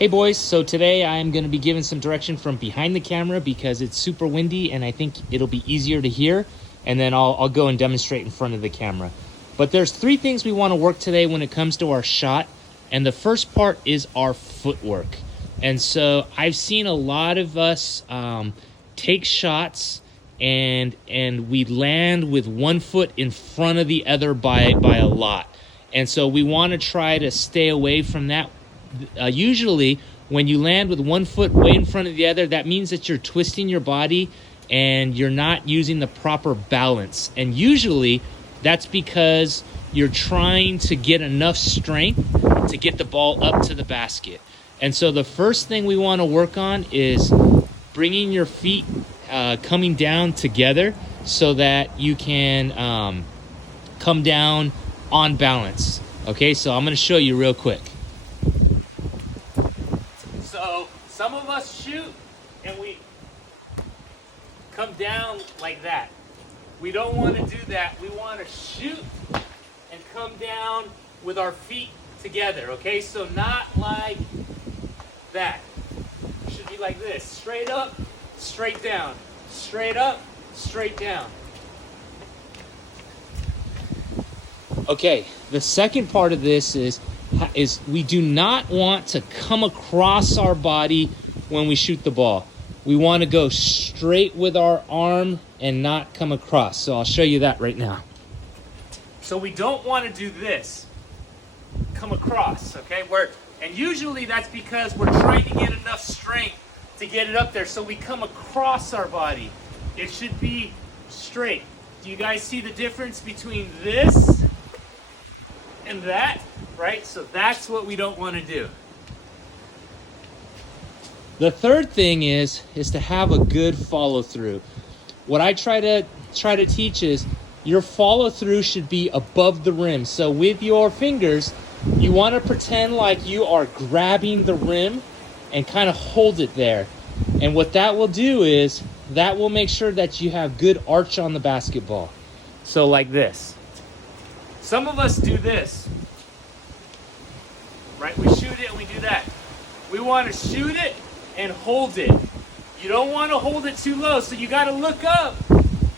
Hey boys, so today I'm going to be giving some direction from behind the camera because it's super windy and I think it'll be easier to hear, and then I'll go and demonstrate in front of the camera. But there's three things we want to work today when it comes to our shot, and the first part is our footwork. And so I've seen a lot of us take shots and we land with one foot in front of the other by a lot. And so we want to try to stay away from that. Usually when you land with one foot way in front of the other, that means that you're twisting your body and you're not using the proper balance. And usually that's because you're trying to get enough strength to get the ball up to the basket. And so the first thing we want to work on is bringing your feet coming down together so that you can come down on balance. Okay, so I'm going to show you real quick. So some of us shoot and we come down like that. We don't want to do that. We want to shoot and come down with our feet together. Okay, so not like that. It should be like this. Straight up, straight down. Straight up, straight down. Okay, the second part of this is we do not want to come across our body when we shoot the ball. We want to go straight with our arm and not come across. So I'll show you that right now. So we don't want to do this. Come across, okay? And usually that's because we're trying to get enough strength to get it up there. So we come across our body. It should be straight. Do you guys see the difference between this and that? Right? So that's what we don't want to do. The third thing is to have a good follow through. What I try to teach is your follow through should be above the rim. So with your fingers, you want to pretend like you are grabbing the rim and kind of hold it there. And what that will do is that will make sure that you have good arch on the basketball. So like this. Some of us do this. Right? We shoot it and we do that. We want to shoot it and hold it. You don't want to hold it too low, so you got to look up.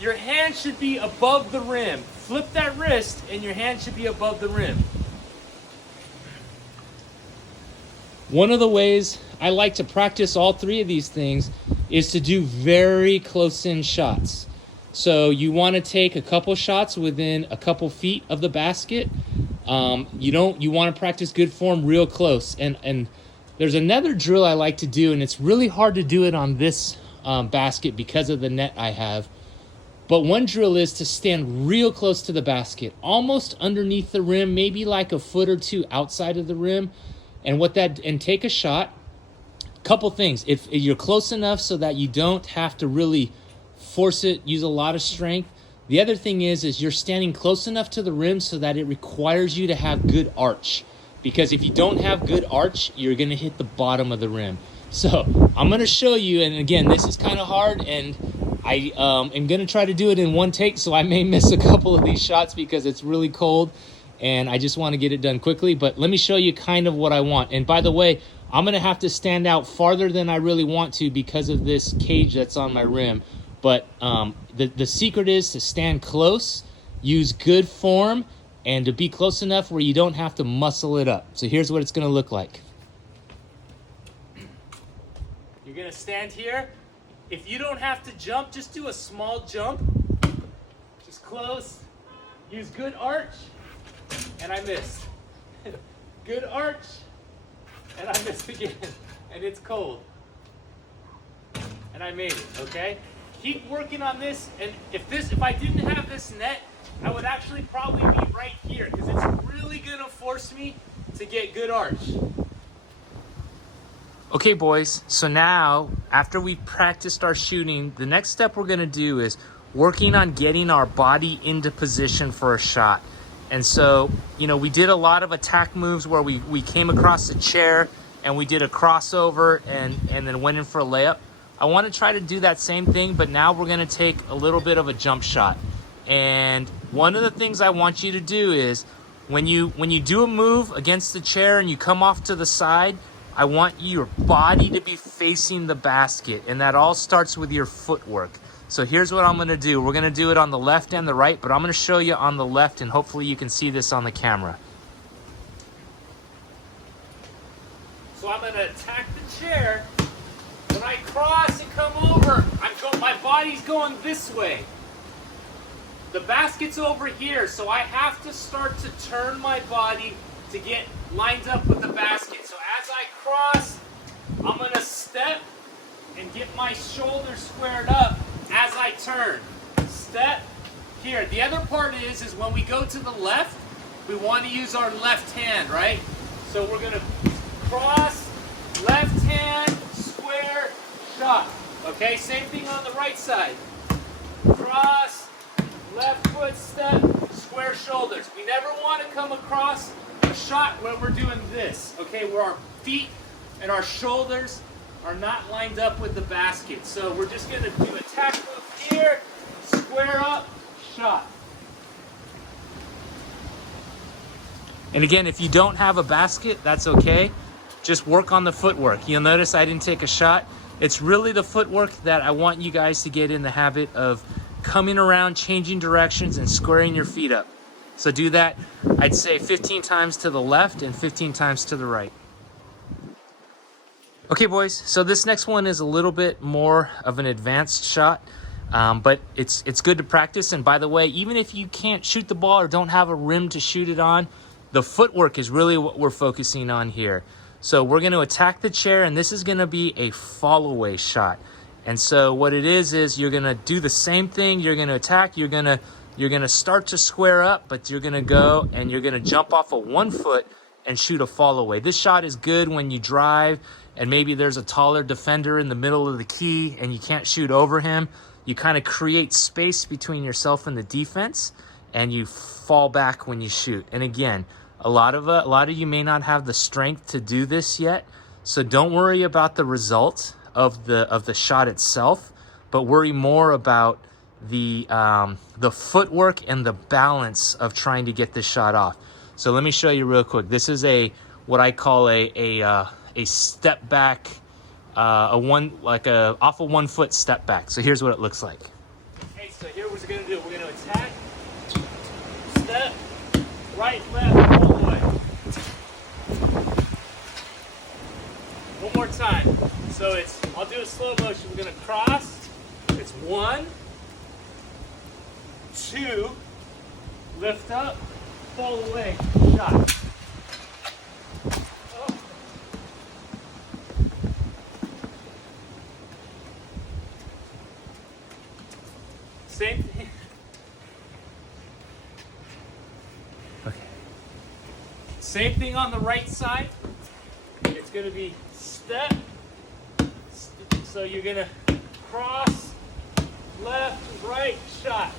Your hand should be above the rim. Flip that wrist and your hand should be above the rim. One of the ways I like to practice all three of these things is to do very close-in shots. So you want to take a couple shots within a couple feet of the basket. You want to practice good form real close. And there's another drill I like to do, and it's really hard to do it on this basket because of the net I have. But one drill is to stand real close to the basket, almost underneath the rim, maybe like a foot or two outside of the rim, and take a shot. Couple things. If you're close enough so that you don't have to really force it, use a lot of strength. The other thing is you're standing close enough to the rim so that it requires you to have good arch. Because if you don't have good arch, you're going to hit the bottom of the rim. So I'm going to show you, and again, this is kind of hard, and I am going to try to do it in one take, so I may miss a couple of these shots because it's really cold, and I just want to get it done quickly. But let me show you kind of what I want. And by the way, I'm going to have to stand out farther than I really want to because of this cage that's on my rim. But the secret is to stand close, use good form, and to be close enough where you don't have to muscle it up. So here's what it's going to look like. You're going to stand here. If you don't have to jump, just do a small jump. Just close. Use good arch. And I missed. Good arch. And I missed again. And it's cold. And I made it, okay? Keep working on this, and if I didn't have this net, I would actually probably be right here because it's really gonna force me to get good arch. Okay, boys, so now after we practiced our shooting, the next step we're gonna do is working on getting our body into position for a shot. And so, we did a lot of attack moves where we came across the chair and we did a crossover and then went in for a layup. I want to try to do that same thing, but now we're going to take a little bit of a jump shot. And one of the things I want you to do is when you do a move against the chair and you come off to the side, I want your body to be facing the basket, and that all starts with your footwork. So here's what I'm gonna do. We're gonna do it on the left and the right, but I'm gonna show you on the left, and hopefully you can see this on the camera. So I'm gonna attack the chair. When I cross and come over, my body's going this way. The basket's over here, so I have to start to turn my body to get lined up with the basket. So as I cross, I'm gonna step and get my shoulders squared up as I turn. Step here. The other part is when we go to the left, we want to use our left hand, right? So we're gonna cross, left hand, square, shot. Okay, same thing on the right side. Cross, left foot step, square shoulders. We never want to come across a shot where we're doing this, okay, where our feet and our shoulders are not lined up with the basket. So we're just going to do a tack move here, square up, shot. And again, if you don't have a basket, that's okay. Just work on the footwork. You'll notice I didn't take a shot. It's really the footwork that I want you guys to get in the habit of coming around, changing directions, and squaring your feet up. So do that, I'd say 15 times to the left and 15 times to the right. Okay, boys, so this next one is a little bit more of an advanced shot, but it's good to practice. And by the way, even if you can't shoot the ball or don't have a rim to shoot it on, the footwork is really what we're focusing on here. So we're going to attack the chair, and this is going to be a fall-away shot. And so what it is you're going to do the same thing. You're going to attack. You're going to start to square up, but you're going to go and you're going to jump off of one foot and shoot a fall-away. This shot is good when you drive and maybe there's a taller defender in the middle of the key and you can't shoot over him. You kind of create space between yourself and the defense, and you fall back when you shoot. And again, a lot of you may not have the strength to do this yet, so don't worry about the result of the shot itself, but worry more about the footwork and the balance of trying to get this shot off. So let me show you real quick. This is what I call a step back, off a 1 foot step back. So here's what it looks like. Okay, so here we're gonna do. We're gonna attack, step, right, left, all the way. One more time. So I'll do a slow motion. We're gonna cross. It's 1, 2, lift up, fall away, shot. Oh. Same thing. Okay. Same thing on the right side. It's gonna be step. So you're gonna cross, left, right, shot.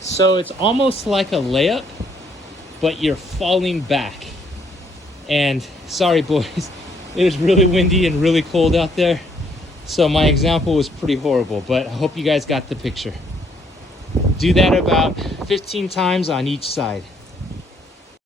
So it's almost like a layup, but you're falling back. And sorry boys, it is really windy and really cold out there. So my example was pretty horrible, but I hope you guys got the picture. Do that about 15 times on each side.